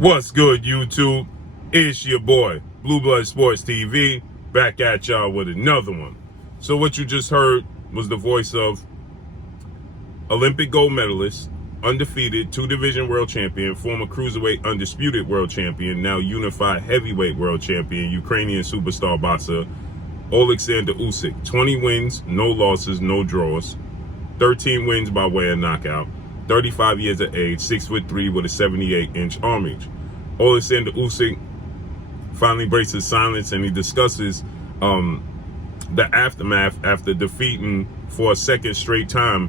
What's good, YouTube? It's your boy, Blue Blood Sports TV, back at y'all with another one. So what you just heard was the voice of Olympic gold medalist, undefeated, 2-division world champion, former cruiserweight undisputed world champion, now unified heavyweight world champion, Ukrainian superstar boxer, Oleksandr Usyk. 20 wins, no losses, no draws, 13 wins by way of knockout. 35 years of age, 6'3" with a 78-inch arm reach. Oleksandr Usyk finally breaks his silence and he discusses the aftermath after defeating for a second straight time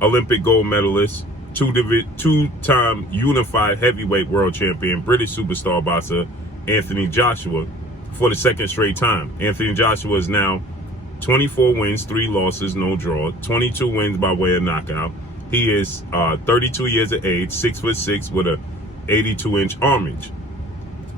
Olympic gold medalist, two-time unified heavyweight world champion, British superstar boxer Anthony Joshua for the second straight time. Anthony Joshua is now 24 wins, 3 losses, no draw, 22 wins by way of knockout. He is 32 years of age, 6'6" with a 82-inch arm reach.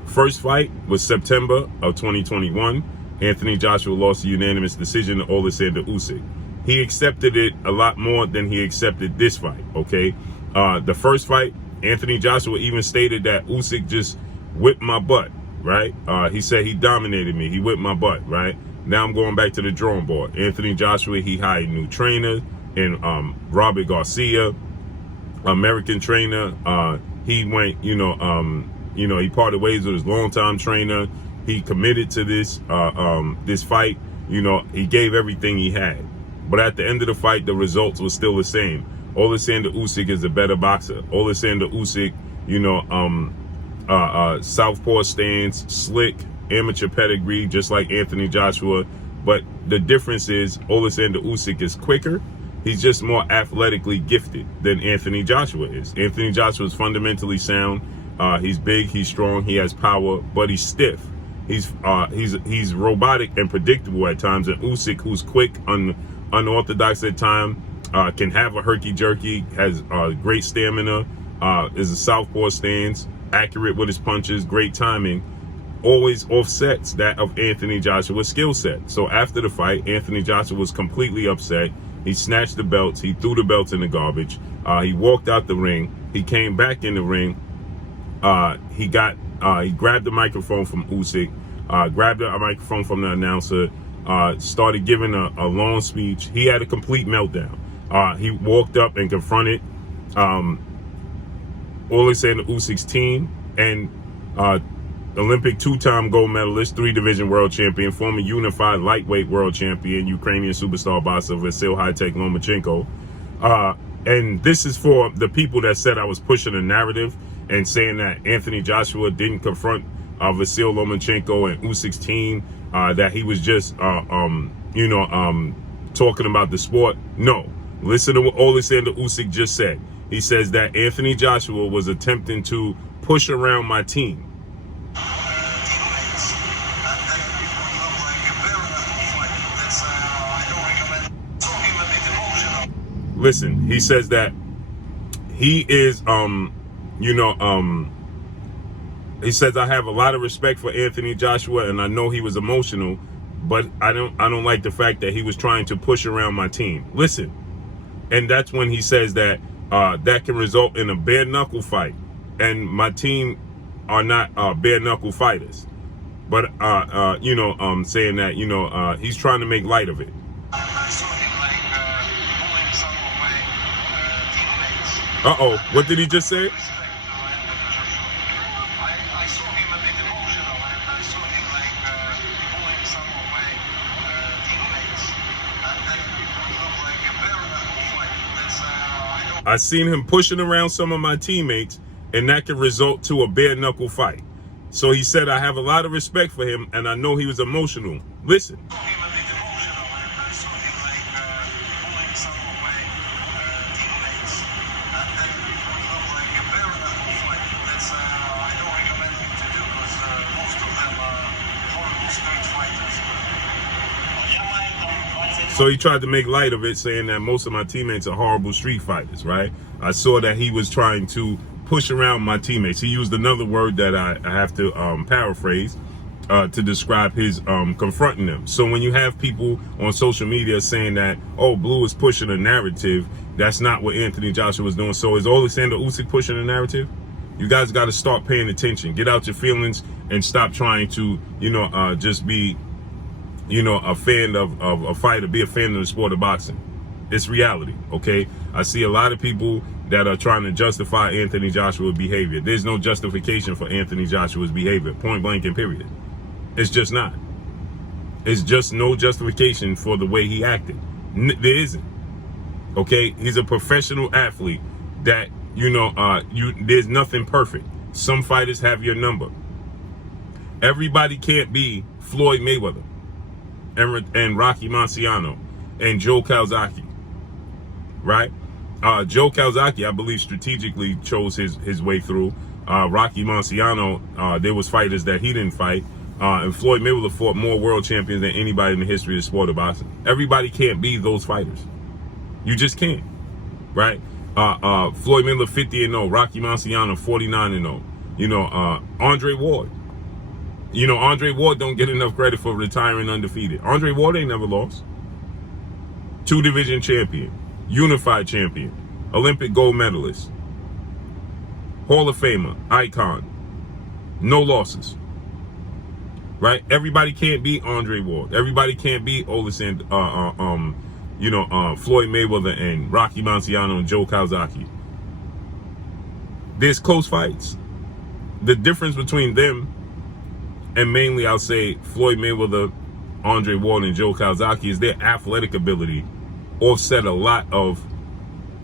First fight was September of 2021. Anthony Joshua lost a unanimous decision to Oleksandr Usyk. He accepted it a lot more than he accepted this fight, okay? The first fight, Anthony Joshua even stated that Usyk just whipped my butt, right? He said he dominated me. He whipped my butt, right? Now I'm going back to the drawing board. Anthony Joshua, he hired new trainers. And Robert Garcia, American trainer, he went, he parted ways with his longtime trainer. He committed to this this fight. He gave everything he had. But at the end of the fight, the results were still the same. Oleksandr Usyk is a better boxer. Oleksandr Usyk, southpaw stance, slick, amateur pedigree, just like Anthony Joshua. But the difference is Oleksandr Usyk is quicker. He's just more athletically gifted than Anthony Joshua is. Anthony Joshua is fundamentally sound. He's big, he's strong, he has power, but he's stiff. He's robotic and predictable at times. And Usyk, who's quick, unorthodox at times, can have a herky-jerky, has great stamina, is a southpaw stance, accurate with his punches, great timing, always offsets that of Anthony Joshua's skill set. So after the fight, Anthony Joshua was completely upset. He snatched the belts. He threw the belts in the garbage. He walked out the ring. He came back in the ring. He grabbed the microphone from Usyk, grabbed the microphone from the announcer, started giving a long speech. He had a complete meltdown. He walked up and confronted Oleksandr Usyk's team and Olympic 2-time gold medalist, 3-division world champion, former unified lightweight world champion, Ukrainian superstar boxer Vasyl Lomachenko. And this is for the people that said I was pushing a narrative and saying that Anthony Joshua didn't confront Vasyl Lomachenko and Usyk's team, that he was just, talking about the sport. No. Listen to what Oleksandr Usyk just said. He says that Anthony Joshua was attempting to push around my team. Listen, he says that he is, he says I have a lot of respect for Anthony Joshua and I know he was emotional, but I don't like the fact that he was trying to push around my team. Listen, and that's when he says that that can result in a bare knuckle fight, and my team are not bare knuckle fighters. But saying that he's trying to make light of it. Uh-oh, what did he just say? I seen him pushing around some of my teammates, and that could result to a bare knuckle fight. So he said, I have a lot of respect for him, and I know he was emotional. Listen. So he tried to make light of it, saying that most of my teammates are horrible street fighters, right? I saw that he was trying to push around my teammates. He used another word that I have to paraphrase to describe his confronting them. So when you have people on social media saying that, oh, Blue is pushing a narrative, that's not what Anthony Joshua was doing. So is Oleksandr Usyk pushing a narrative? You guys got to start paying attention. Get out your feelings and stop trying to, just be, a fan of a fighter, be a fan of the sport of boxing. It's reality, okay? I see a lot of people that are trying to justify Anthony Joshua's behavior. There's no justification for Anthony Joshua's behavior, point blank and period. It's just not. It's just no justification for the way he acted. There isn't. Okay? He's a professional athlete that, there's nothing perfect. Some fighters have your number. Everybody can't be Floyd Mayweather and Rocky Marciano and Joe Calzaghe, right? Joe Calzaghe, I believe, strategically chose his way through. Rocky Marciano, there was fighters that he didn't fight. And Floyd Mayweather fought more world champions than anybody in the history of the sport of boxing. Everybody can't be those fighters. You just can't, right? Floyd Mayweather 50-0, Rocky Marciano 49-0. Andre Ward. Andre Ward don't get enough credit for retiring undefeated. Andre Ward ain't never lost. 2-division champion, unified champion, Olympic gold medalist, Hall of Famer, icon, no losses. Right? Everybody can't beat Andre Ward. Everybody can't beat Oleksandr, Floyd Mayweather and Rocky Marciano and Joe Calzaghe. There's close fights. The difference between them and mainly, I'll say, Floyd Mayweather, Andre Ward, and Joe Calzaghe is their athletic ability offset a lot of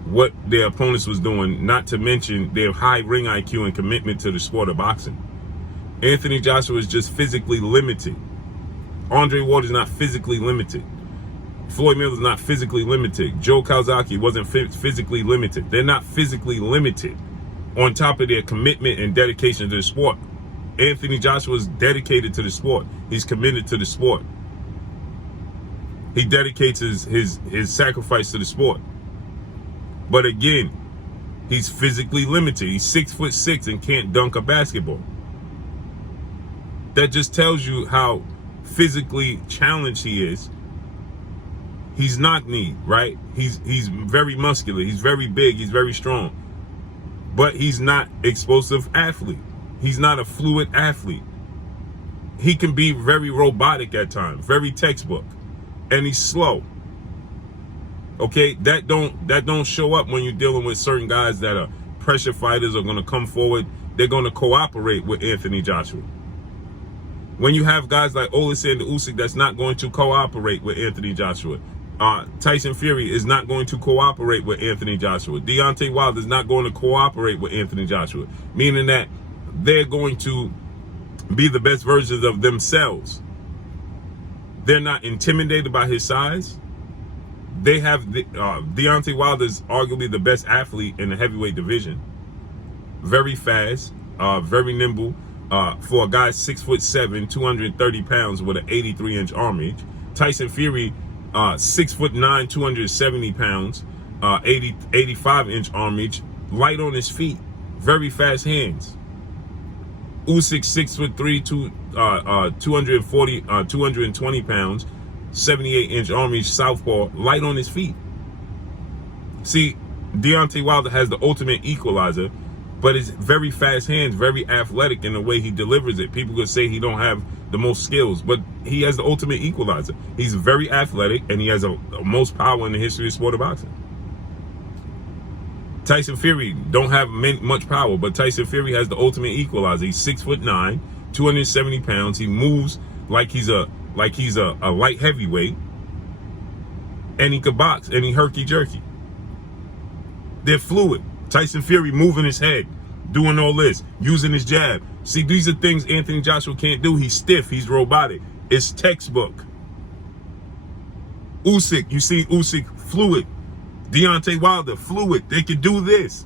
what their opponents was doing, not to mention their high ring IQ and commitment to the sport of boxing. Anthony Joshua is just physically limited. Andre Ward is not physically limited. Floyd Mayweather is not physically limited. Joe Calzaghe wasn't physically limited. They're not physically limited. On top of their commitment and dedication to the sport, Anthony Joshua is dedicated to the sport. He's committed to the sport. He dedicates his sacrifice to the sport. But again, he's physically limited. He's 6'6" and can't dunk a basketball. That just tells you how physically challenged he is. He's knock-kneed, right? He's very muscular. He's very big. He's very strong. But he's not explosive athlete. He's not a fluid athlete. He can be very robotic at times, very textbook, and he's slow. Okay, that don't show up when you're dealing with certain guys that are pressure fighters, are going to come forward. They're going to cooperate with Anthony Joshua. When you have guys like Oleksandr Usyk that's not going to cooperate with Anthony Joshua. Tyson Fury is not going to cooperate with Anthony Joshua. Deontay Wilder is not going to cooperate with Anthony Joshua. Meaning that they're going to be the best versions of themselves. They're not intimidated by his size. They have Deontay Wilder is arguably the best athlete in the heavyweight division. Very fast, very nimble. For a guy 6'7", 230 pounds with an 83-inch arm reach. Tyson Fury, 6'9", 270 pounds, 85-inch arm reach, light on his feet, very fast hands. Usyk 6'3", 220 pounds, 78-inch arm reach, southpaw, light on his feet. See, Deontay Wilder has the ultimate equalizer, but it's very fast hands, very athletic in the way he delivers it. People could say he don't have the most skills, but he has the ultimate equalizer. He's very athletic, and he has the most power in the history of sport of boxing. Tyson Fury don't have much power, but Tyson Fury has the ultimate equalizer. He's 6'9", 270 pounds. He moves like he's a light heavyweight, and he could box, and he herky-jerky. They're fluid. Tyson Fury moving his head, doing all this, using his jab. See, these are things Anthony Joshua can't do. He's stiff. He's robotic. It's textbook. Usyk, you see Usyk, fluid. Deontay Wilder, fluid. They can do this.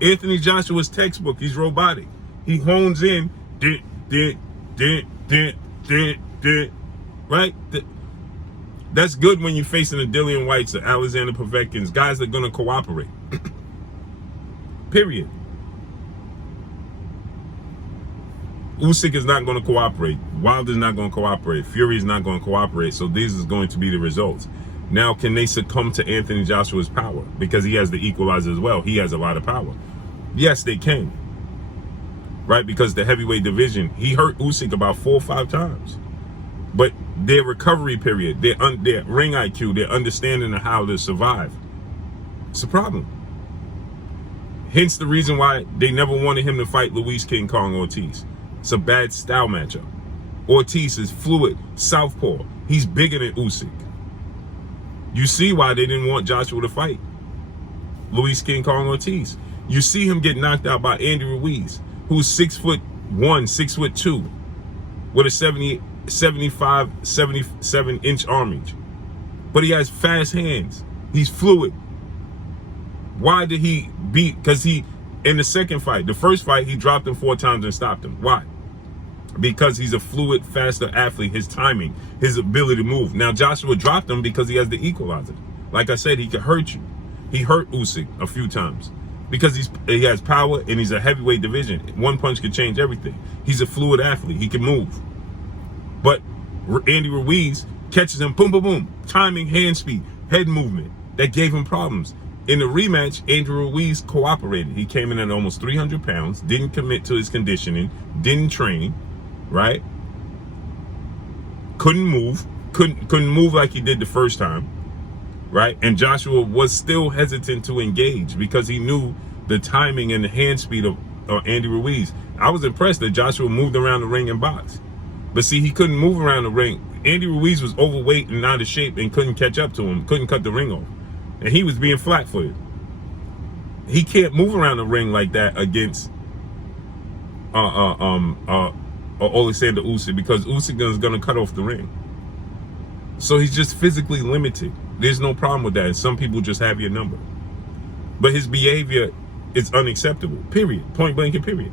Anthony Joshua's textbook. He's robotic. He hones in. Right? That's good when you're facing a Dillian Whites or Alexander Povetkin's, guys that are going to cooperate. Period. Usyk is not going to cooperate. Wilder's not going to cooperate. Fury's not going to cooperate. So these is going to be the results. Now, can they succumb to Anthony Joshua's power? Because he has the equalizer as well. He has a lot of power. Yes, they can. right? Because the heavyweight division, he hurt Usyk about 4 or 5 times. But their recovery period, their ring IQ, their understanding of how to survive, it's a problem. Hence the reason why they never wanted him to fight Luis King Kong Ortiz. It's a bad style matchup. Ortiz is fluid, southpaw. He's bigger than Usyk. You see why they didn't want Joshua to fight Luis King Kong Ortiz. You see him get knocked out by Andy Ruiz, who's 6'1", 6'2", with a 77-inch arm reach. But he has fast hands. He's fluid. Why did he beat? Because he, in the second fight, the first fight, he dropped him 4 times and stopped him. Why? Because he's a fluid, faster athlete. His timing, his ability to move. Now, Joshua dropped him because he has the equalizer. Like I said, he could hurt you. He hurt Usyk a few times because he has power and he's a heavyweight division. One punch could change everything. He's a fluid athlete. He can move. But Andy Ruiz catches him, boom, boom, boom. Timing, hand speed, head movement. That gave him problems. In the rematch, Andrew Ruiz cooperated. He came in at almost 300 pounds, didn't commit to his conditioning, didn't train, right? Couldn't move like he did the first time, right? And Joshua was still hesitant to engage because he knew the timing and the hand speed of Andy Ruiz. I was impressed that Joshua moved around the ring and boxed. But see, he couldn't move around the ring. Andy Ruiz was overweight and out of shape and couldn't catch up to him, couldn't cut the ring off. And he was being flat-footed. He can't move around the ring like that against Oleksandr Usyk because Usyk is going to cut off the ring. So he's just physically limited. There's no problem with that. And some people just have your number. But his behavior is unacceptable, period. Point blank and period.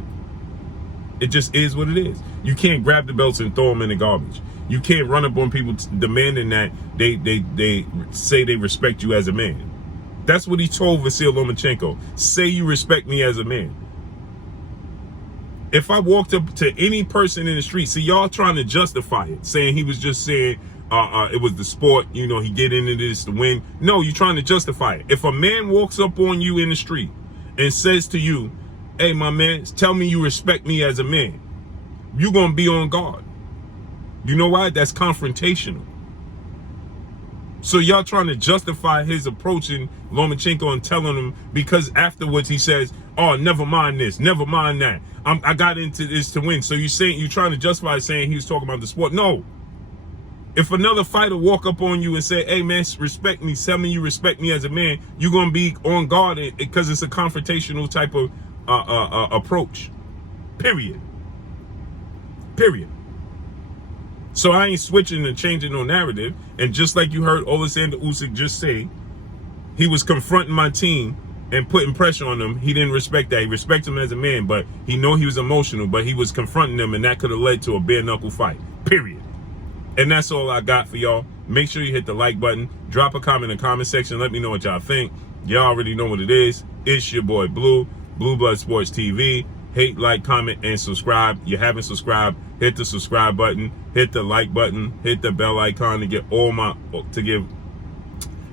It just is what it is. You can't grab the belts and throw them in the garbage. You can't run up on people demanding that they say they respect you as a man. That's what he told Vasyl Lomachenko. Say you respect me as a man. If I walked up to any person in the street, see y'all trying to justify it, saying he was just saying it was the sport, you know, he get into this to win. No, you're trying to justify it. If a man walks up on you in the street and says to you, hey, my man, tell me you respect me as a man, you're going to be on guard. You know why? That's confrontational. So y'all trying to justify his approaching Lomachenko and telling him, because afterwards he says, oh, never mind this, never mind that. I got into this to win. So you're trying to justify saying he was talking about the sport. No. If another fighter walk up on you and say, hey, man, respect me, tell me you respect me as a man, you're going to be on guard because it's a confrontational type of approach. Period. So I ain't switching and changing no narrative. And just like you heard Oleksandr Usyk just say, he was confronting my team and putting pressure on them. He didn't respect that. He respects him as a man, but he know he was emotional, but he was confronting them, and that could have led to a bare knuckle fight. Period. And that's all I got for y'all. Make sure you hit the like button. Drop a comment in the comment section. Let me know what y'all think. Y'all already know what it is. It's your boy Blue Blood Sports TV. Hate, like, comment, and subscribe. You haven't subscribed, hit the subscribe button, hit the like button, hit the bell icon to get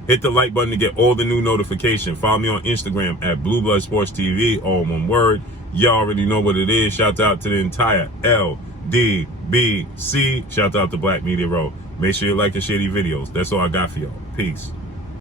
hit the like button to get all the new notifications. Follow me on Instagram at Blue Blood Sports TV, all one word. Y'all already know what it is. Shout out to the entire LDBC. Shout out to Black Media Row. Make sure you like and share these videos. That's all I got for y'all. Peace.